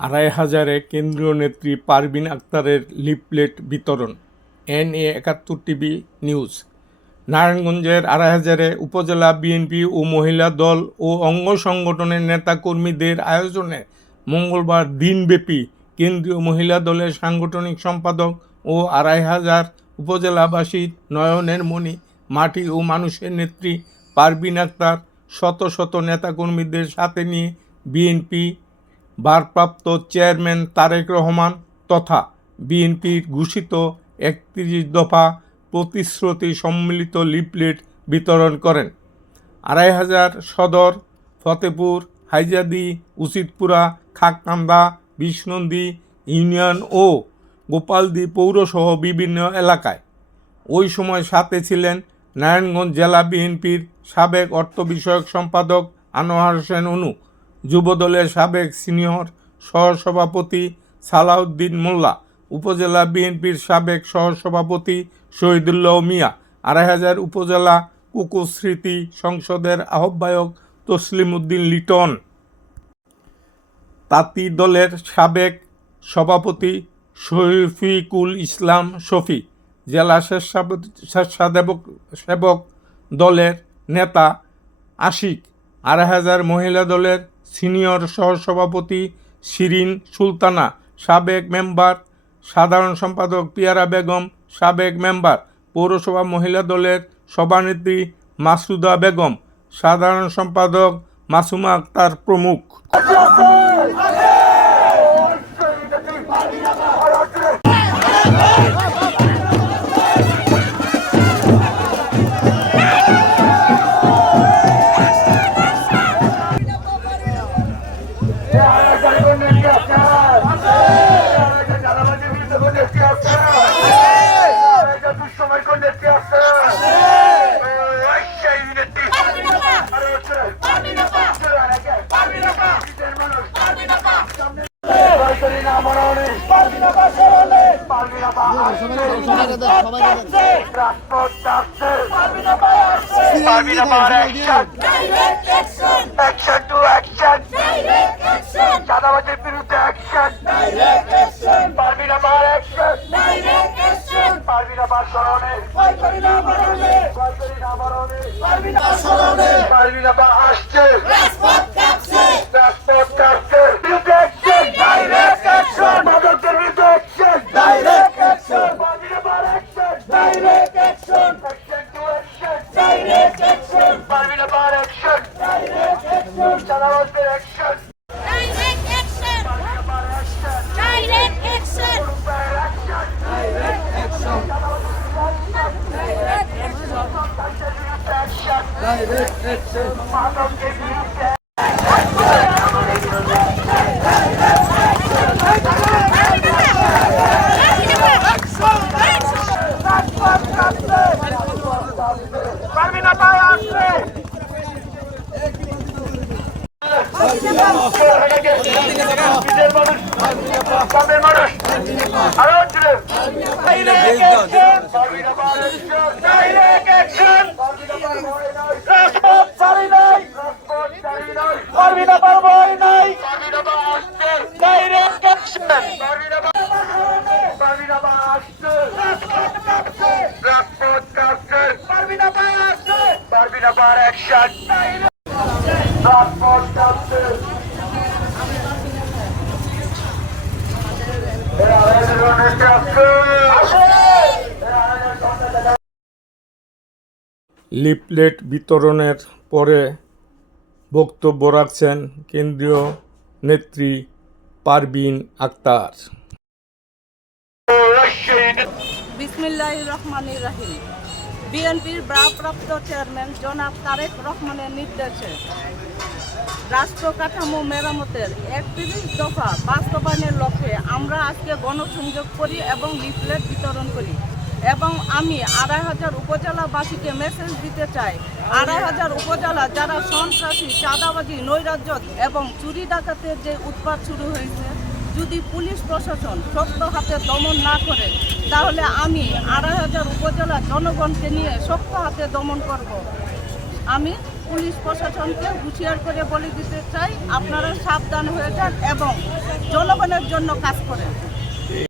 আড়াই হাজারে কেন্দ্রীয় নেত্রী পারভিন আক্তারের লিফলেট বিতরণ এন এ একাত্তর টিভি নিউজ। নারায়ণগঞ্জের আড়াই হাজারে উপজেলা বিএনপি ও মহিলা দল ও অঙ্গ সংগঠনের নেতাকর্মীদের আয়োজনে মঙ্গলবার দিনব্যাপী কেন্দ্রীয় মহিলা দলের সাংগঠনিক সম্পাদক ও আড়াই হাজার উপজেলাবাসী নয়নের মণি, মাটি ও মানুষের নেত্রী পারভিন আক্তার শত শত নেতাকর্মীদের সাথে নিয়ে বিএনপি ভারপ্রাপ্ত চেয়ারম্যান তারেক রহমান তথা বিএনপির ঘোষিত একত্রিশ দফা প্রতিশ্রুতি সম্মিলিত লিফলেট বিতরণ করেন। আড়াই হাজার সদর, ফতেপুর, হাইজাদি, উচিতপুরা খাককান্দা বিষ্ণন্দী, ইউনিয়ন ও গোপালদি পৌরসহ বিভিন্ন এলাকায়। ওই সময় সাথে ছিলেন নারায়ণগঞ্জ জেলা বিএনপির সাবেক অর্থ বিষয়ক সম্পাদক আনোয়ার হোসেন অনু। যুবদলের সাবেক সিনিয়র সহসভাপতি সালাউদ্দিন মোল্লা, উপজেলা বিএনপির সাবেক সহসভাপতি শহীদুল্লাহ মিয়া, আড়াই হাজার উপজেলা কুকুস্মৃতি সংসদের আহ্বায়ক তসলিম উদ্দিন লিটন। তাঁতি দলের সাবেক সভাপতি শফিকুল ইসলাম শফি, জেলা স্বেচ্ছাসেবক, সেবক দলের নেতা আশিক, আড়াই হাজার মহিলা দলের সিনিয়র সহসভাপতি শিরিন সুলতানা, সাবেক মেম্বার, সাধারণ সম্পাদক পিয়ারা বেগম, সাবেক মেম্বার, পৌরসভা মহিলা দলের সভানেত্রী মাসুদা বেগম, সাধারণ সম্পাদক মাসুমা আক্তার প্রমুখ। Barbina Bar action! Action to action! চাঁদাবাজের বিরুদ্ধে অ্যাকশন পারবিনা বার অ্যাকশন পারবিনা বার স্মরণে পারবিনা মরণে পারবিনা বার আসছে Gayret etsin. Hayır, geçsin! Hayır, geçsin! Leaflet বিতরণের পরে বক্তব্য রাখছেন কেন্দ্রীয় নেত্রী পারভিন আক্তার। বিএনপির ভারপ্রাপ্ত চেয়ারম্যান জনাব তারেক রহমানের নির্দেশে রাষ্ট্র কাঠামো মেরামতের একত্রিশ দফা বাস্তবায়নের লক্ষ্যে আমরা আজকে গণসংযোগ করি এবং লিফলেট বিতরণ করি। এবং আমি আড়াই হাজার উপজেলাবাসীকে মেসেজ দিতে চাই। আড়াই হাজার উপজেলা যারা সন্ত্রাসী, চাঁদাবাজি, নৈরাজ্য এবং চুরি ডাকাতের যে উৎপাত শুরু হয়েছে, যদি পুলিশ প্রশাসন শক্ত হাতে দমন না করে, তাহলে আমি আড়াই হাজার উপজেলা জনগণকে নিয়ে শক্ত হাতে দমন করব। আমি পুলিশ প্রশাসনকে হুঁশিয়ার করে বলে দিতে চাই, আপনারা সাবধান হয়ে যান এবং জনগণের জন্য কাজ করেন।